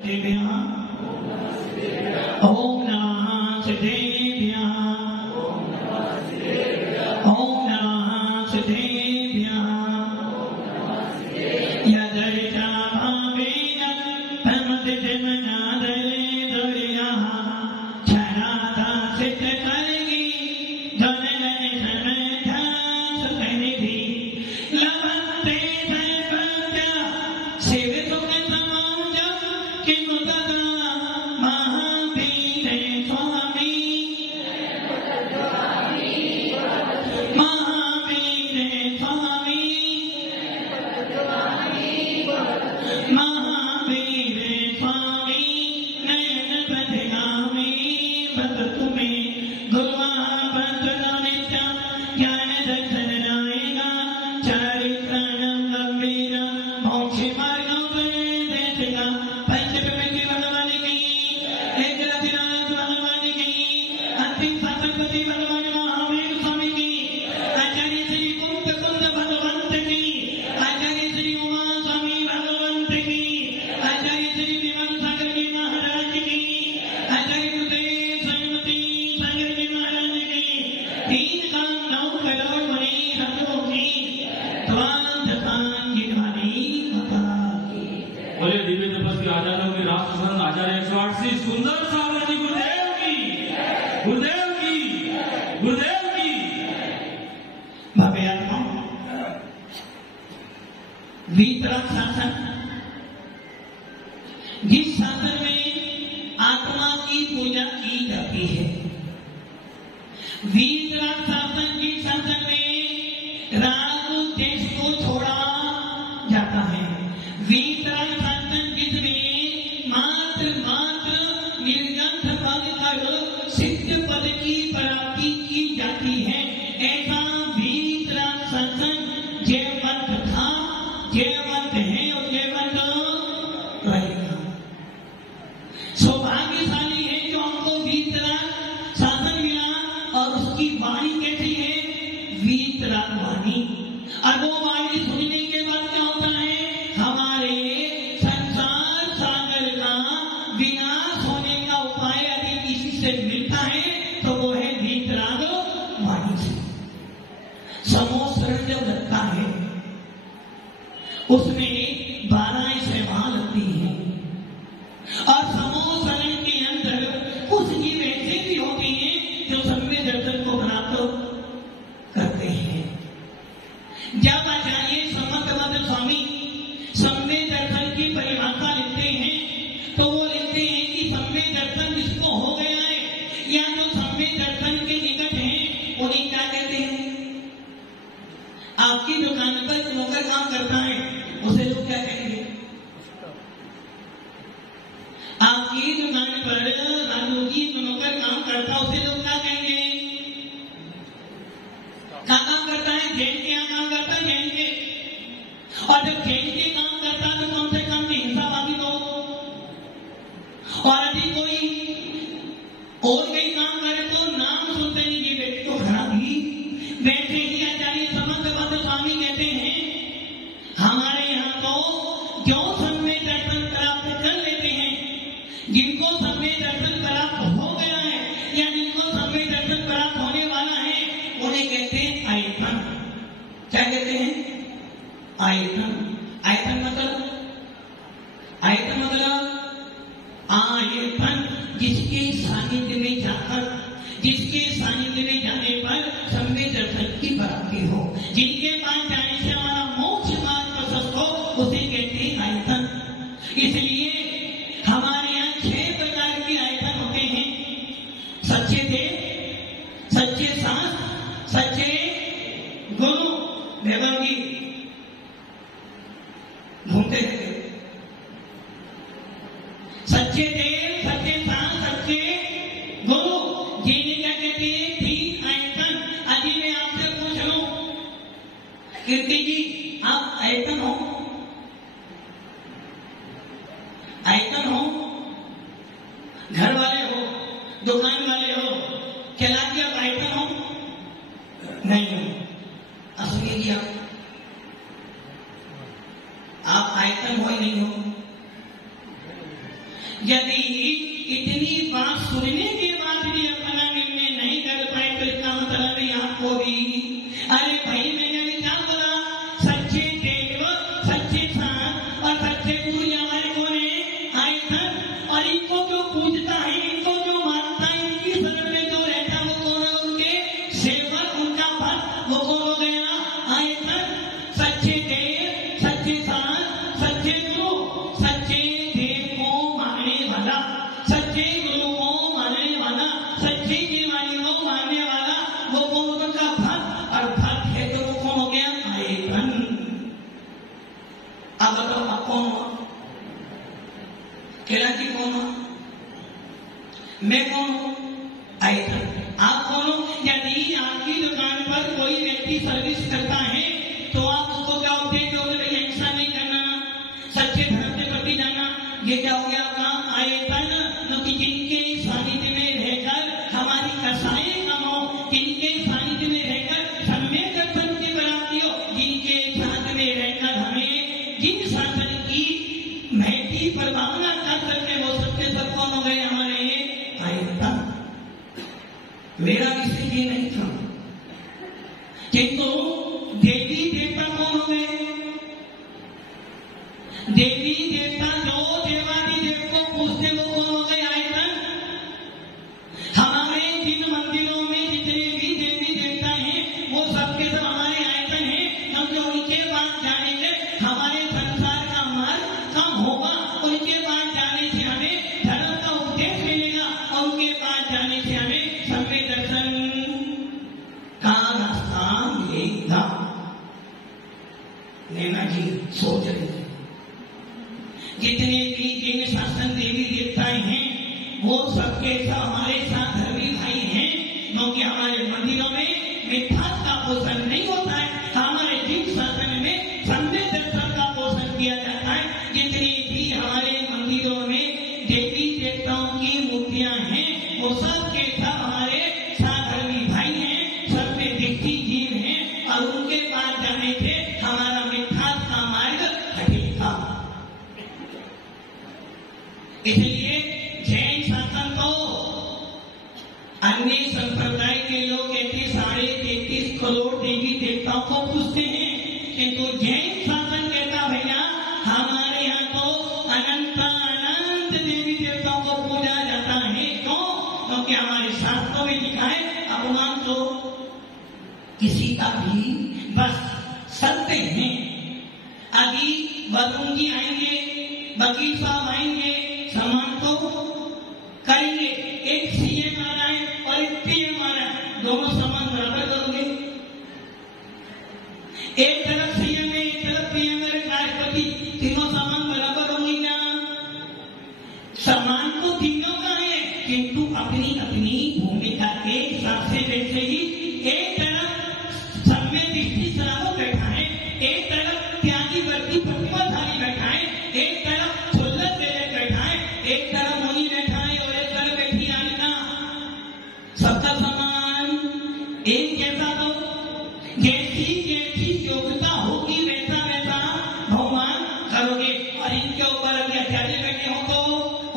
ओम नमः सिद्धेभ्यः ओम नमः सिद्धेभ्यः यदर्शा भावेन प्रमदितमनादरे दुर्यः क्षणाता सिद्धकर्गी धनननि समर्था सुखनिधि लभन्ते सर्वज्ञ शिवसुखसमाज किमु तदा महावीर स्वामी महावीर स्वामी महावीर स्वामी नयन पथिगामी भक्तु मे गुरुमः भक्तनो नित्यं ज्ञान दर्शन नायका चारित्राणं गंभीर मोक्ष मार्गं प्रदेशिका पंचप्रकृति भगवान की एक रतिनाथ भगवान की अंतिम सतपति भगवान महावीर स्वामी की आचार्य श्री कुंभ कुंद भगवंत की आचार्य श्री उमा स्वामी भगवंत की आचार्य श्री विमल सागर जी महाराज की आचार्य गुरुदेव सरस्वती सागर जी महाराज की 3 काम 9 करोड़ मणि रत्नों की द्वादशांगी ध्वनि माता की। बोले दिव्य तपस्वी आचार्यों के राष्ट्रसंघ आचार्य 108 सुंदर सागर जी गुरुदेव की गुरुदेव की गुरुदेव की। भव्यात्मा वीतराग शासन, जिस शासन में आत्मा की पूजा की जाती है, वीतराग शासन जिस शासन में राग देश को छोड़ा जाता है, वीतराग शासन जिसमें मात्र निर्गंथ पद कर सिद्ध पद की प्राप्ति की जाती है, ऐसा वीतराग शासन जयवंत था, जयवंत है और जयवंत रहेगा। सौभाग्यशाली है जो हमको वीतराग शासन मिला। और उसकी वाणी कैसी है? वीतराग वाणी। और वो वाणी सुनने के बाद क्या होता है? हमारे संसार सागर का विनाश होने का उपाय यदि किसी से मिलता है तो वो है वीतराग वाणी से। समोह शरण जब लगता है उसमें 12 सेवाएं लगती है और समोह शरण के अंदर कुछ जीव ऐसे भी होते हैं जो सम्य दर्शन को प्राप्त करते हैं। जब आचार्य समर्थमद स्वामी सम्य दर्शन की परिभाषा लिखते हैं तो वो लिखते हैं कि सम्य दर्शन जिसको हो गया है या जो सम्य दर्शन के निकट है उन्हें क्या कहते हैं? आपकी दुकान पर नौकर काम करता है उसे लोग क्या कहेंगे? आपकी दुकान पर राजोगी नौकर काम करता उसे लोग क्या कहेंगे? क्या काम करता है? जैन के यहाँ काम करता है, जैन के। और जब जैन के काम करता है तो कम से कम हिंसावादी लोग। और यदि कोई और कहीं काम करे तो नाम सुनते नहीं ये व्यक्ति तो खराब ही। वैसे ही आचार्य समर्थमद स्वामी कहते हैं हमारे यहाँ तो जो सम्य दर्शन प्राप्त कर लेते हैं, जिनको सम्य दर्शन प्राप्त हो गया है या जिनको सम्य दर्शन प्राप्त होने वाला है उन्हें कहते हैं आयतन। क्या कहते हैं? आयतन। आयतन मतलब आयतन जिसके सानिध्य में जाकर, जिसके सानिध्य में जाने पर सम्य दर्शन की प्राप्ति हो, जिनके पास जाने से हमारा मोक्ष मार्ग प्रशस्त हो, उसे कहते हैं आयतन। इसलिए हमारे यहाँ 6 प्रकार के आयतन होते हैं। सच्चे देव, सच्चे शास्त्र, सच्चे गुरु। देवल जी घूमते हैं। सच्चे देव, सच्चे शास्त्र, सच्चे गुरु, जिन्हें क्या कहते हैं? 3 आयतन। अभी मैं आपसे पूछ लूं कीर्ति जी, आप आयतन हो? आयतन हो? घर वाले हो, दुकान वाले हो, क्या आप आयतन हो? नहीं हो। असुनिए जी आप आयतन हो ही नहीं हो। यदि इतनी बात सुनने के बाद भी अपना निर्णय नहीं कर पाए तो इसका मतलब है आपको भी, अरे भाई मैंने भी क्या बोला, सच्चे देव, सच्चे सांप और सच्चे गुरु हमारे कौन है? आयतन। और इनको जो पूजता है, इनको जो मानता है, इनकी शरण में जो रहता है वो कौन है? उनके सेवक, उनका भक्त, वो कौन हो गया? आयतन। सच्चे देव, सच्चे सांप, सच्चे गुरु, सच्चे देव को मानने वाला, सच्चे गुरु को मानने वाला, सच्चे जीवानी को मानने वाला, वो कौन? उनका भक्त। और भक्त है तो वो कौन हो गया? आयतन। अब बताओ आप कौन हो? केला जी कौन हो? मैं कौन हूं? आयतन। आप कौन हो? यदि आपकी दुकान पर कोई व्यक्ति सर्विस करता है तो आप उसको क्या उपदेश दोगे? भाई ऐसा नहीं करना, सच्चे धर्म के प्रति जाना। ये क्या हो गया आपका? आयतन। क्योंकि जिनके सानिध्य में रहकर हमारी कसाई कम हो, जिनके सानिध्य में रहकर सम्यक दर्शन की प्राप्ति हो, जिनके साथ में रहकर हमें जिन शासन की महती प्रभावना कर करके वो सबके सब कौन हो गए? हमारे आयतन। मेरा विषय ये नहीं था, किंतु देवी देवता कौन हो गए? देवी देवता जो देवादिदेव को पूछते वो कौन हो गए? आयतन। हमारे जिन मंदिरों में जितने भी देवी देवता हैं वो सबके सब हमारे आयतन हैं। हम जो उनके पास जाएंगे हमारे संसार का मार्ग कम होगा, उनके पास जाने से हमें धर्म का उपदेश मिलेगा और उनके पास जाने से हमें सम्य दर्शन का रास्ता मिलेगा। नैना जी सोच रहे हैं, जितने भी जिन शासन देवी देवताएं हैं वो सबके सब हमारे साथ धर्मी भाई हैं, क्योंकि हमारे मंदिरों में मिथ्या का पोषण नहीं होता है। हमारे जिन शासन में सम्य दर्शन का पोषण किया जाता है। जितने भी हमारे मंदिरों में देवी देवताओं की मूर्तियां हैं वो सबके सब हमारे साथ धर्मी भाई हैं, सब में दीक्षित जीव हैं और उनके पास जाने से हमारा मिथ्या का मार्ग हटेगा। इसलिए जैन शासन को अन्य संप्रदाय के लोग कहते 33.5 करोड़ देवी देवताओं को पूजते हैं, किंतु जैन शासन कहता भैया हमारे यहाँ तो अनंत देवी देवताओं को पूजा जाता है। क्यों? क्योंकि हमारे शास्त्रों में लिखा है अपमान तो किसी का भी बस सकते हैं। अभी वरुण जी आएंगे, वकील साहब आएंगे, सम्मान तो करेंगे। एक सीएम आ रहा है और एक पीएम आ रहा है, दोनों सम्मान बराबर करोगे? एक तरफ सीएम है, एक तरफ पीएम है, राष्ट्रपति, तीनों सम्मान बराबर होंगे ना? सम्मान तो तीनों का है, किंतु अपनी अपनी भूमिका के हिसाब से। वैसे ही एक तरफ सम्य दृष्टि सराबो बैठा है, एक तरफ त्यागी वर्ती प्रतिभाधारी बैठा है, एक तरफ सुल्लत देवक बैठा है, एक तरफ मुनि बैठा है और एक तरफ बैठी आलिका। सबका समान एक जैसा तो जैसी जैसी योग्यता होगी वैसा वैसा बहुमान करोगे। और इनके ऊपर अभी आचार्य बैठे हो तो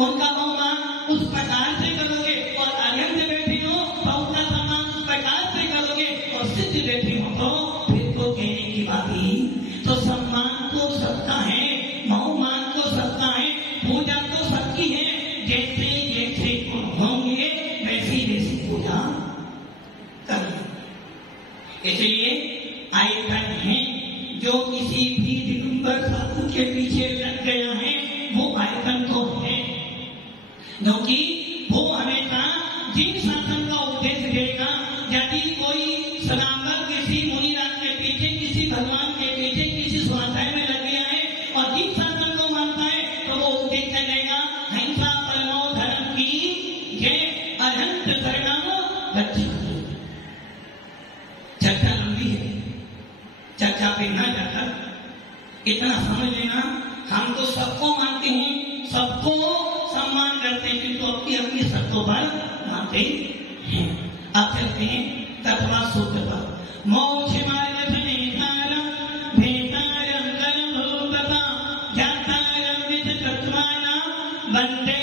उनका बहुमान उस प्रकार से करोगे, और अरिहंत बैठे हो तो उनका सम्मान उस प्रकार से करोगे, और सिद्ध बैठे हो तो फिर तो कहने की बात ही। तो सम्मान तो सबका है, बहुमान तो सबका है, पूजा तो सबकी है। जैसे जैसे होंगे वैसी वैसी पूजा करें। इसलिए आयतन है जो किसी भी दिगंबर साधु के पीछे लग गया है वो आयतन तो है, क्योंकि वो हमेशा जिन शासन का उपदेश देगा। यदि कोई सनातन किसी मुनिराज के पीछे, किसी भगवान के पीछे, किसी स्वाध्याय में लग गया है और जिन शासन को मानता है तो वो उपदेश करेगा हिंसा परमो धर्म की जय, अनंत शरणम गच्छामि। चर्चा लंबी है, चर्चा पे न जाकर इतना समझ लेना, हम तो सबको मानते हैं, सबको सम्मान करते हैं, किंतु अपनी अपनी शर्तों पर मानते हैं। अब चलते हैं तत्वा सूत्र पर। मोक्ष मार्ग नेतारम भेतारम कर्म भूतता जातारम विद तत्वाना वंदे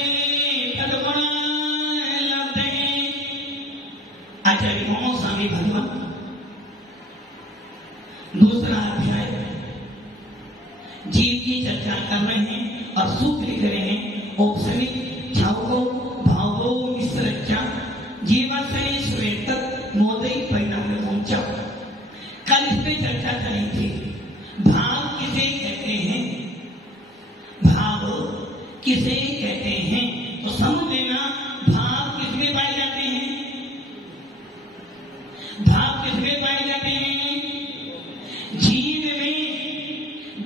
विचार कर रहे हैं और सूत्र लिख रहे हैं। औपसमिक छावको भावो मिश्रच्या जीवाशय श्वेतक मोदय परिणाम में पहुंचा। कल इस पे चर्चा करी थी। भाव किसे कहते हैं? भाव किसे कहते हैं? तो समझ लेना, भाव किसमें पाए जाते हैं? भाव किसमें पाए जाते हैं? जीव में।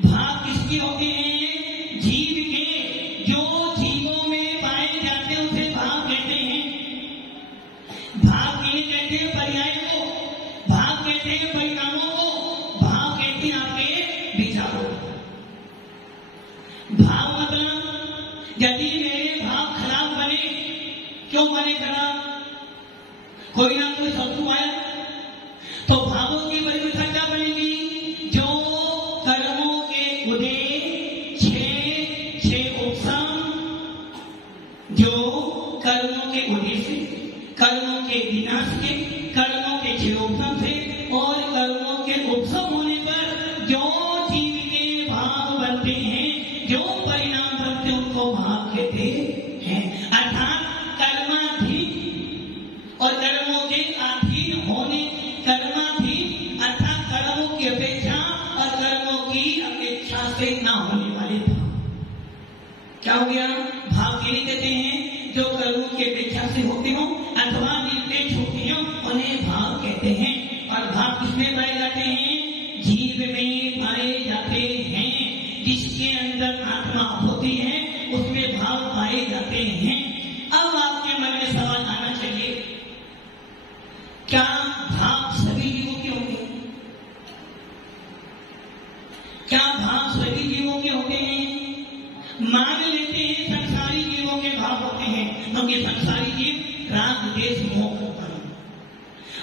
भाव किसके होते हैं? जीव के। जो जीवों में पाए जाते हैं उसे भाव कहते हैं। भाव के कहते हैं पर्याय को, भाव कहते हैं परिणामों को, भाव कहते हैं आपके विचारों। भाव मतलब यदि मेरे भाव खराब बने, क्यों बने खराब? कोई ना कोई शत्रु आया तो भावों की परिभाषा क्या बनेगी? जो कर्मों के उदय छह उपशम, जो कर्मों के उदय से, कर्मों के विनाश के, कर्मों के छह उपशम से और कर्मों के उपशम होने पर जो जीव के भाव बनते हैं, जो परिणाम बनते हैं, उनको भाव कहते हैं। अर्थात कर्माधीन और कर्मों के अधीन होने, कर्माधीन अर्थात कर्मों की अपेक्षा और कर्मों की अपेक्षा से न होने वाले भाव। क्या हो गया? भाव के लिए कहते हैं जो कर्मों की अपेक्षा से होते हो अथवा निरपेक्ष होते हो, उन्हें भाव कहते हैं। और भाव किसमें पाए जाते हैं? जीव में पाए जाते हैं। जिसके अंदर आत्मा होती है उसमें भाव पाए जाते हैं। अब आपके मन में सवाल आना चाहिए, क्या भाव सभी जीवों के होंगे? क्या भाव सभी जीवों के होते हैं? मान लेते हैं संसारी जीवों के भाव होते हैं, क्योंकि संसारी जीव राग देश मोह पर।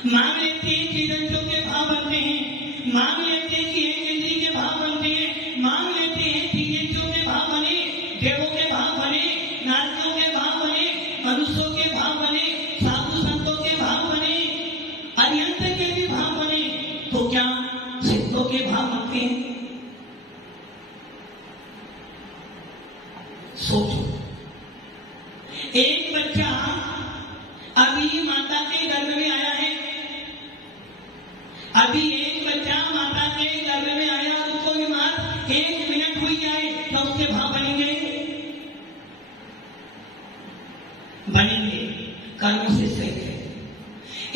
मान लेते हैं चीजों के भाव बनते हैं, मान लेते हैं कि एक इंद्री के भाव बनते हैं, मान लेते हैं तीनों के भाव बने, देवों के भाव बने, नारियों के भाव बने, मनुष्यों के भाव बने, साधु संतों के भाव बने, अरिहंत के भी भाव बने। तो क्या सिद्धों के भाव बनते हैं? सोचो, एक बच्चा अभी माता के गर्भ में आया है, अभी एक बच्चा माता के गर्भ में आया और उसको बीमार 1 मिनट हुई जाए तो उसके भाव बनेंगे? बनेंगे, कर्म से सही है।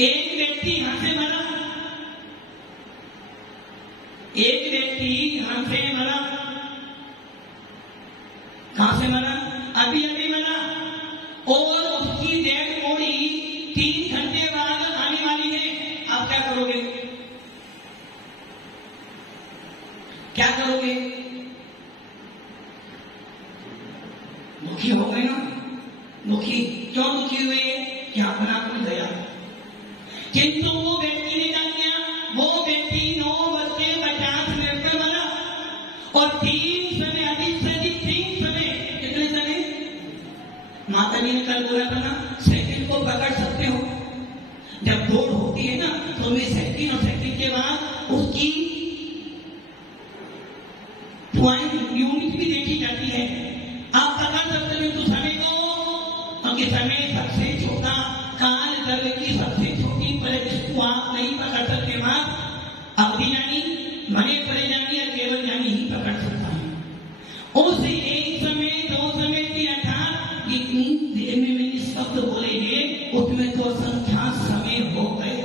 एक व्यक्ति यहां से मरा, एक व्यक्ति यहां से मरा, कहां से मरा? अभी अभी मरा, और उसकी डेड बॉडी 3 घंटे बाद आने वाली है। आप क्या करोगे? क्या करोगे? दुखी हो गए ना? दुखी क्यों दुखी हुए? कि अपना कोई गया। किंतु वो व्यक्ति ने क्या किया? वो व्यक्ति 9:50 पर मरा और 3 समय, अधिक से अधिक 3 समय, कितने समय? माता जी ने कल बोला था ना, सेकंड को पकड़ सकते हो। जब दौड़ होती है ना तो मैं सेकंड और सेकंड के बाद उसकी पॉइंट यूनिट भी देखी जाती है। आप पकड़ सकते हो तो समय को, क्योंकि समय सबसे छोटा, काल गर्भ की सबसे छोटी पलक, जिसको आप नहीं पकड़ सकते। वहां अवधि जानी, मने पड़े जानी या केवल जानी ही पकड़ सकता है। उसे 1 समय 2 समय की अर्थात जितनी देर में मैंने शब्द बोलेंगे उसमें तो संख्या समय हो गए।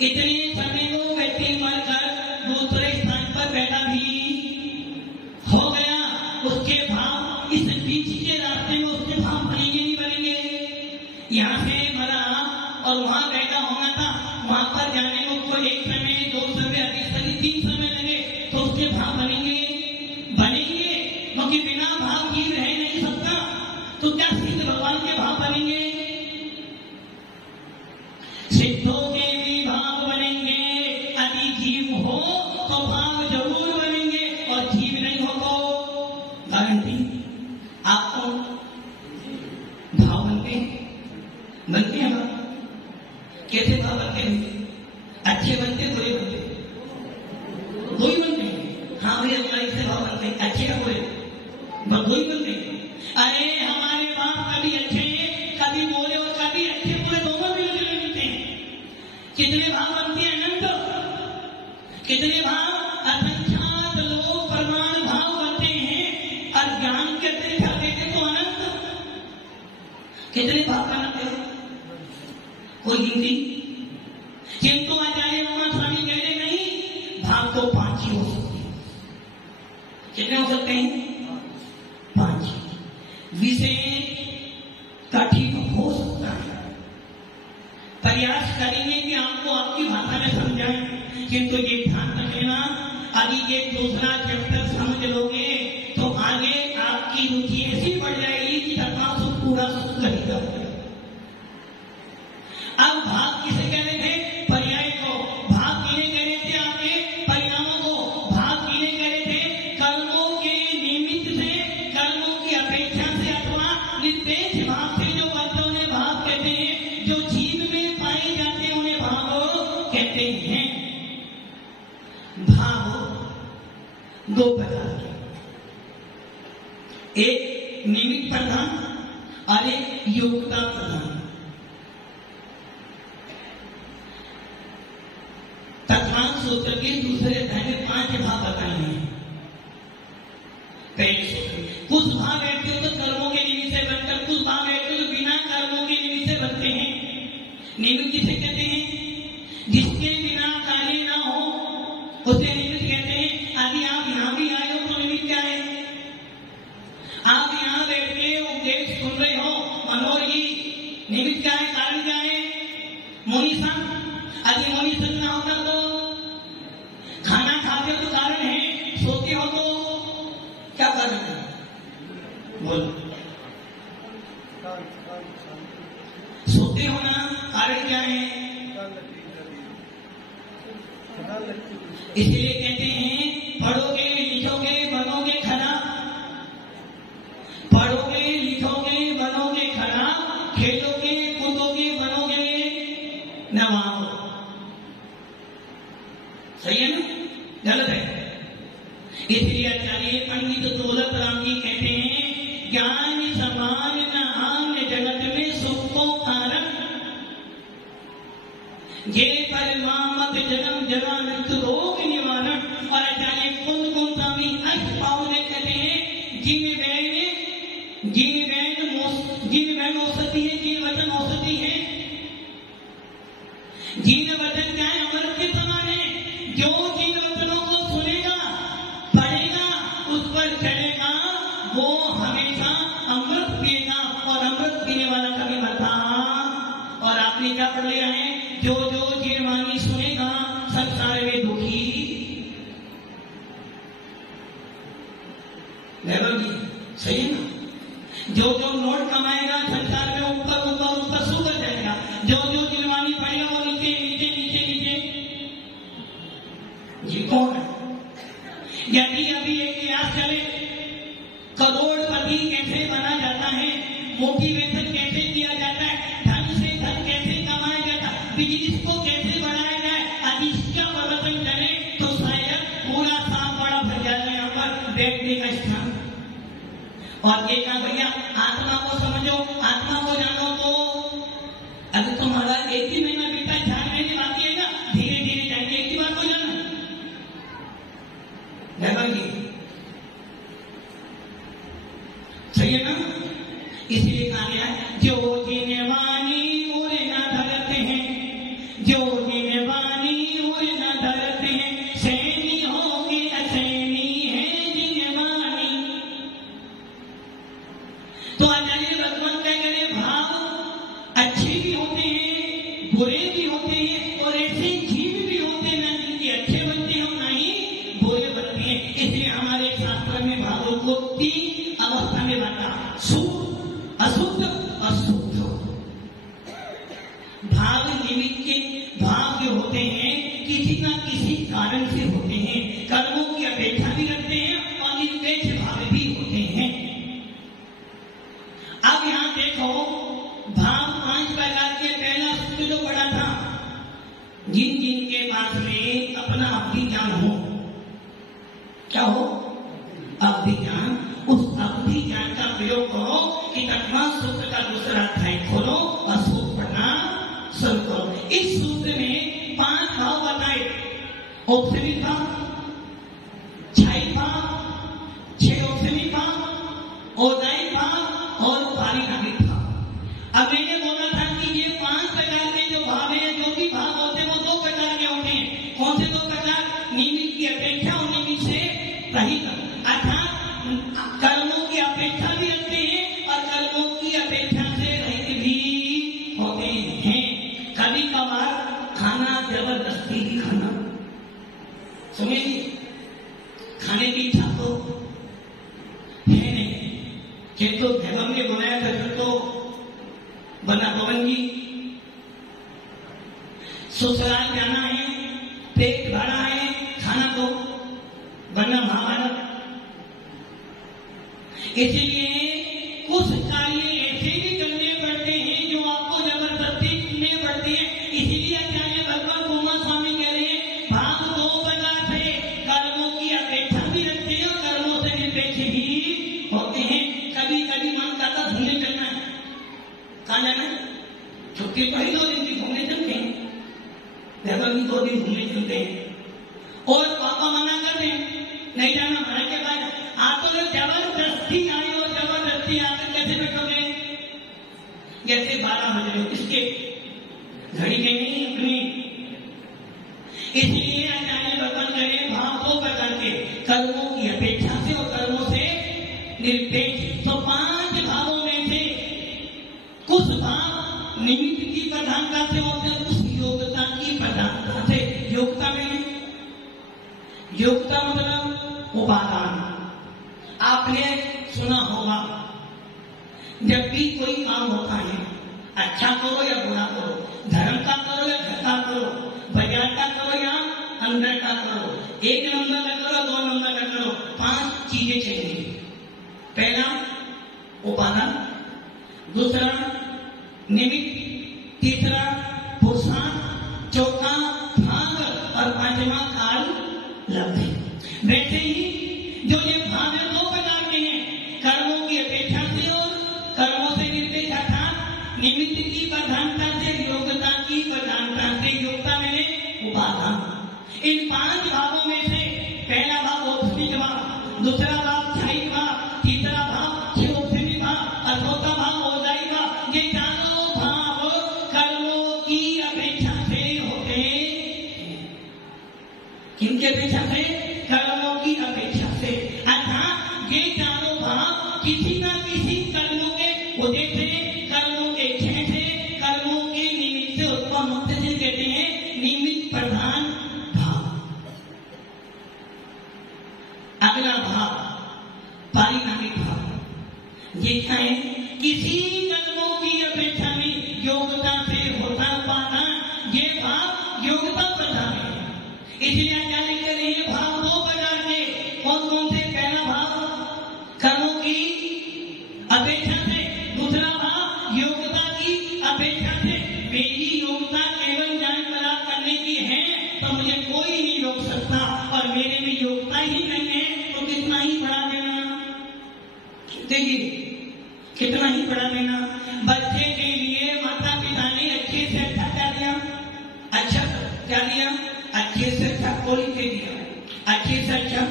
इतने समय को व्यक्ति मरकर दूसरे स्थान पर बैठा भी हो गया। उसके भाव इस बीच के रास्ते में उसके भाव बनेंगे नहीं बनेंगे? यहाँ से मरा और वहां बैठा होना था, वहां पर जाने में उसको 1 समय 2 समय, अधिक से 3 समय लगे, तो उसके भाव बनेंगे? बनेंगे, क्योंकि बिना भाव जीव रह नहीं सकता। तो क्या सिद्ध भगवान के भाव बनेंगे? सिद्धों के भी भाव बनेंगे। यदि जीव हो तो भाव जरूर बनेंगे, और जीव नहीं हो तो गारंटी आपको भाव बनते हैं। कैसे भाव बनते हैं? अच्छे बनते, बुरे बनते? दो ही बनते हैं। हाँ भैया, इससे भाव बनते हैं, अच्छे या बुरे? कितने भाव बनाते हो? कोई गिनती? किंतु आचार्य उमा स्वामी कह रहे नहीं, भाव तो 5 ही हो सकते हैं। कितने हो सकते हैं? 5। विषय कठिन हो सकता है। प्रयास करेंगे कि आपको आपकी भाषा में समझाएं, किंतु ये ध्यान रखना, अभी ये दूसरा चैप्टर समझ लोगे तो आगे आपकी रुचि ऐसी बढ़ जाएगी कि तत्व सुख पूरा सुख करेगा। अब भाव किसे कह रहे थे? पर्याय को। भाव किने कह रहे थे? आपके परिणामों को। भाव किने कह रहे थे? कर्मों के निमित्त से, कर्मों की अपेक्षा से अथवा निरपेक्ष भाव से जो बच्चों ने भाव कहते हैं, जो जीव में पाए जाते हैं उन्हें भाव कहते हैं। भाव 2 प्रकार के, एक निमित्त प्रधान और एक योग्यता प्रधान। तत्वांश सूत्र के दूसरे अध्याय में 5 भाव बताए हैं। पहले सूत्र कुछ भाव ऐसे हो तो कर्मों के निमित्त से बनकर, कुछ भाव ऐसे तो बिना कर्मों के निमित्त से बनते हैं। निमित्त किसे कहते हैं? जिसके बिना कार्य ना हो उसे निमित्त कहते हैं। अभी आप यहाँ भी आए हो तो निमित्त क्या है? आप यहाँ बैठ के उपदेश सुन रहे हो, मनोहर जी, निमित्त क्या है? कारण क्या है? मोनिसन। अभी मोनिसन ना होता तो खाना खाते हो तो कारण है, सोते हो तो क्या कारण है? बोलो। सोते हो ना, कारण क्या है? इसलिए कहते हैं पढ़ोगे लिखोगे बनोगे खराब, पढ़ोगे लिखोगे बनोगे खराब, खेलोगे कूदोगे बनोगे नवाब। सही है ना? गलत है। इसलिए आचार्य पंडित दौलत राम जी कहते हैं, ज्ञान समान न आन जगत में सुख को कारण, ये परमामत जन्म जरा मृत्यु रोग निवारण। और आचार्य कुंद स्वामी अष्टभाव में कहते हैं, जिन वैन औषधि है, जिन वचन औषधि है, जिन वचन क्या है? अमृत के समान है। जो जिन वचनों को सुनेगा, पढ़ेगा, उस पर चलेगा, वो हमेशा अमृत पिएगा, और अमृत पीने वाला कभी मरता। और आपने क्या पढ़ लिया है? जो जो जिनवाणी सुनेगा संसार में दुखी। सही है ना? जो जो नोट कमाएगा संसार में ऊपर ऊपर ऊपर सुधर जाएगा। जो जो जिनवाणी पड़ेगा वो नीचे नीचे नीचे नीचे। ये कौन है? यदि अभी एक क्लास चले, करोड़पति कैसे बना जाता है, मोटिवेशन कैसे किया जाता है, धन से धन कैसे कमाया जाता है, बिजनेस को कैसे बढ़ाया जाए, यदि इसका प्रवचन चले तो शायद पूरा साफ बड़ा भर जाएगा यहाँ पर बैठने का स्थान। और ये कहा भैया आत्मा को समझो, आत्मा को जानो, तो अगर तुम्हारा एक ही महीना बीता, ध्यान देने बाकी है ना, धीरे धीरे जाएंगे, एक ही बात को जाना। सही है ना? इसलिए कहा गया जो जिनवाणी उड़ न धरते हैं, जो जिनवाणी उड़ न धरते हैं, सैनी होगी असैनी है जिनवाणी। तो आचार्य भगवान क्या करे? भाव अच्छे भी होते हैं, बुरे भी होते हैं, और ऐसे जीव भी होते हैं ना जिनके अच्छे बनते हैं और ना ही बुरे बनते हैं। इसलिए हमारे शास्त्र में भावों को 3 अवस्था में बांटा, शुद्ध, अशुद्ध, अशुद्ध। भाव निमित्त के भाव जो होते हैं किसी न किसी कारण से होते हैं, कर्मों की अपेक्षा भी रखते हैं और निरपेक्ष भाव भी होते हैं। अब यहां देखो, भाव 5 प्रकार के। पहला सूत्र जो पढ़ा था, जिन जिन के पास में अपना अवधि ज्ञान हो, क्या हो? अवधि ज्ञान। उस अवधि ज्ञान का प्रयोग करो कि तत्वांश सूत्र का दूसरा अध्याय खोलो और सूत्र पढ़ना शुरू करो। इस सूत्र में 5 भाव बताए, औपचारिक भाव, 6 भाव, 6 औपचारिक भाव, औदायिक भाव और पारिभाषिक भाव। अब मैंने बोला था कि ये 5 प्रकार के जो भाव है, जो भी भाव होते हैं वो 2 प्रकार के होते हैं। कौन से 2 प्रकार? निमित्त की अपेक्षा और निमित्त से रहित, अर्थात कर्मों की अपेक्षा भी रखते हैं और कर्मों की अपेक्षा से रहित भी होते हैं। कभी कभार खाना जबरदस्ती भी खाना, सुनिए, खाने की इच्छा तो है नहीं, किंतु धर्म ने बनाया था तो बना पवनगी, ससुराल जाना है, पेट भरा है, खाना तो बना महाभारत। इसलिए कुछ कार्य ऐसे भी करने पड़ते हैं जो आपको जबरदस्ती करने पड़ते हैं। इसीलिए आचार्य भगवान कुमार स्वामी कह रहे हैं भाव 2 प्रकार से, कर्मों की अपेक्षा भी रखते हैं और कर्मों से निरपेक्ष भी होते हैं। कभी कभी मन करता घूमने चलना है, कहाँ जाना है? छुट्टी तो ही 2 दिन की घूमने चलते हैं, 2 दिन घूमने चलते हैं और पापा मना कर दें नहीं जाना, मना के बाद आप तो जबरदस्ती आए और जबरदस्ती आकर कैसे बैठोगे? जैसे 12 बज रहे हो, किसके घड़ी के नहीं अपनी। इसलिए आचार्य भगवान करें भाव 2 प्रकार के, कर्मों की अपेक्षा से और कर्मों से निरपेक्ष। तो 5 भावों में से कुछ भाव निमित्त की प्रधानता से होते हैं, कुछ योग्यता की प्रधानता से। योग्यता में, योग्यता मतलब उपादान। आपने सुना होगा जब भी कोई काम होता है, अच्छा करो या बुरा करो, धर्म का करो या घर का करो, बाजार का करो या अंदर का करो, 1 नंबर का करो 2 नंबर का करो, 5 चीजें चाहिए। पहला उपादान, दूसरा निमित्त, तीसरा पुरुषार्थ, चौथा भाग और 5वां काल लब्धि। वैसे ही जो ये भाव है 2 प्रकार के हैं, कर्मों की अपेक्षा से और कर्मों से निरपेक्ष, अर्थात निमित्त की प्रधानता से, योग्यता की प्रधानता से। योग्यता में उपादान। इन 5 भावों में से पहला भाव औपनिक भाव, दूसरा भाव ध्यायिक भाव, तीसरा भाव शिवोपनिक भाव और चौथा भाव औदायिक भाव। ये चारों भाव कर्मों की अपेक्षा से होते हैं। किनकी अपेक्षा से? कर्मों की अपेक्षा से। अर्थात ये चारों भाव किसी न किसी कर्मों के उदय से, कर्मों के क्षय से, कर्मों के निमित्त से उत्पन्न होते से कहते हैं निमित्त प्रधान भाव। अगला भाव पारिणामिक भाव। ये क्या है? किसी कर्मों की अपेक्षा में योग्यता से होता उपादान, ये भाव योग्यता प्रधान है। इसलिए आचार्य कह रहे हैं भाव 2 प्रकार के। कौन कौन से? पहला भाव कर्मों की अपेक्षा से, दूसरा भाव योग्यता की अपेक्षा से। मेरी योग्यता केवल ज्ञान प्राप्त करने की है तो मुझे कोई नहीं रोक सकता, और मेरे में योग्यता ही नहीं है तो कितना ही पढ़ा देना। देखिए कितना ही पढ़ा देना। बच्चे के लिए माता पिता ने अच्छे से अच्छा क्या दिया? अच्छा क्या दिया? अच्छे से अच्छा कॉलेज दे दिया, अच्छे से अच्छा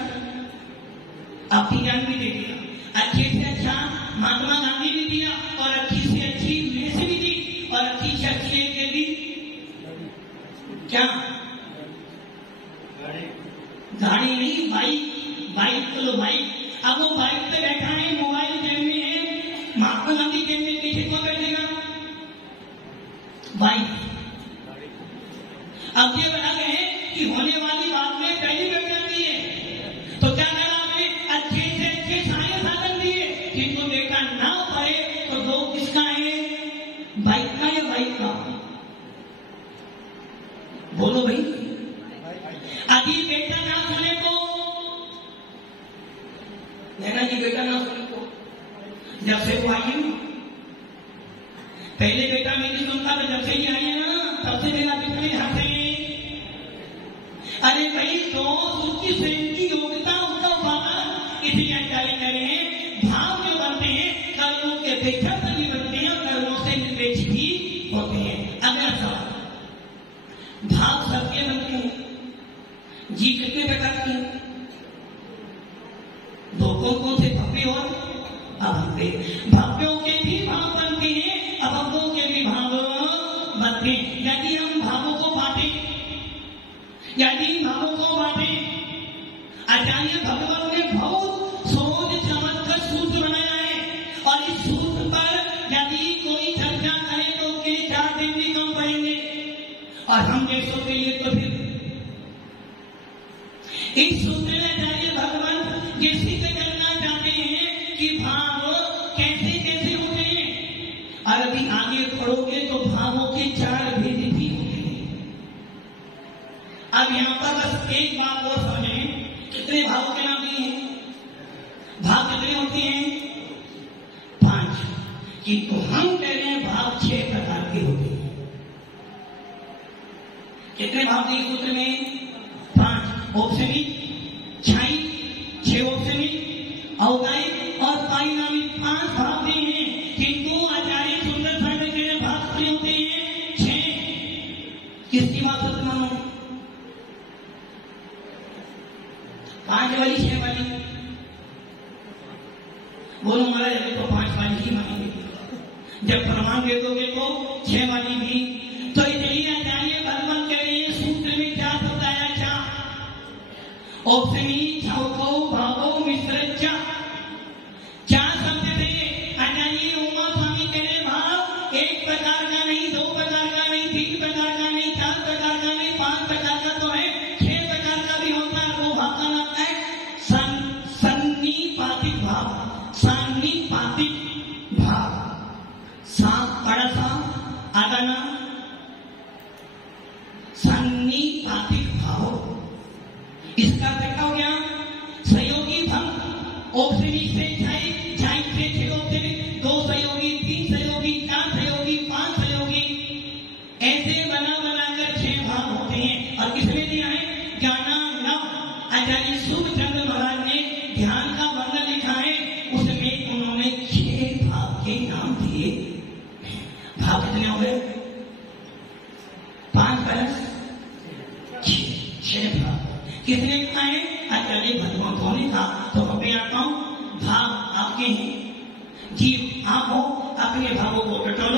अभियान भी दे दिया, अच्छे से अच्छा महात्मा गांधी भी दिया, और अच्छी से अच्छी मेस भी दी, और अच्छी से अच्छी एक दी क्या? गाड़ी नहीं, बाइक। बाइक तो लो बाइक। अब वो बाइक पे बैठा है, मोबाइल जेब में है, महात्मा गांधी जेब में, पीछे कौन बैठेगा? बाइक। अब ये बता गए कि होने वाली बात में पहली बैठ जाती है, तो क्या करा आपने? अच्छे से अच्छे सारे साधन दिए, किंतु बेटा ना पड़े तो दो किसका है? बाइक का या बाइक का? बोलो भाई। अभी बेटा ना सुने को, नैना जी बेटा ना सुने को, जब से वो आई है, पहले बेटा मेरी सुनता था, जब से ही आई है ना तब से मेरा कितने हंसे। अरे भाई तो उसकी स्वयं की योग्यता उसका उपादान। इसलिए आचार्य कह रहे हैं भाव जो बनते हैं कर्मों के अपेक्षा से भी बनते हैं और कर्मों से निरपेक्ष भी होते हैं। अगला सवाल, भाव सबके बनते हैं जी, कितने प्रकार के? दो। कौन कौन से? भव्य और अभव्य। भव्यों के भी भाव बनते हैं, अभव्यों यदि भावों को बांटे। आचार्य भगवान ने बहुत सोच समझ कर सूत्र बनाया है और इस सूत्र पर यदि कोई चर्चा करे तो उसके 4 दिन भी कम पड़ेंगे और हम जैसों के लिए तो फिर इस सूत्र में आचार्य भगवान ये सिद्ध करना चाहते हैं कि भाव कैसे कैसे होते हैं और अभी आगे पढ़ोगे तो भावों के 4 भेद भी होते हैं। अब यहाँ पर बस एक बात और समझें, कितने भाव के नाम दिए हैं? भाव कितने होते हैं? 5। किंतु हम कह रहे हैं भाव 6 प्रकार के होते हैं। कितने भाव दिए सूत्र में? 5। औपसमी, छाई, 6 औपसमी, अवगाई और पारिणामिक 5 भाव दिए हैं। किंतु आचार्य सुंदर सागर के भाव कितने होते हैं? 6। किसकी बात सत्य मानो? 5 वाली 6 वाली? बोलो महाराज अभी तो 5 वाली ही मानेंगे, जब प्रमाण दे दोगे तो 6 वाली भी। तो इसलिए आचार्य भगवान कह रहे हैं सूत्र में क्या बताया? क्या औपसमी, छौको, भावो, मिश्र, क्या शब्द थे? आचार्य उमा स्वामी कह रहे भाव 1 प्रकार का नहीं, 2 प्रकार का नहीं, 3 प्रकार का नहीं, 4 प्रकार का नहीं, 5 प्रकार का तो है, 6 प्रकार का भी होता है। वो भाव का नाम है सन्निपातिक भाव। सन्निपातिक भाव, बड़ा सा आगा नाम सन्निपातिक भाव। इसका क्या हो गया? सहयोगी भंग। औपसमी से छाई, छाई से 6 औपसमी, 2 सहयोगी, 3 सहयोगी, 4 सहयोगी, 5 सहयोगी, ऐसे बना बनाकर 6 भाव होते हैं। और किसने दिया है? ज्ञानानव आचार्य सूर्यचंद्र महाराज ने ध्यान का वर्णन लिखा है, उसमें उन्होंने 6 भाव के नाम दिए। भाव कितने हो गए? 5 प्लस 6 भाव। कितने का है? आचार्य भगवान ने कहा। तो मैं आता हूं, भाव आपके हैं, जीव आप हो, अपने भावों को टटोलो।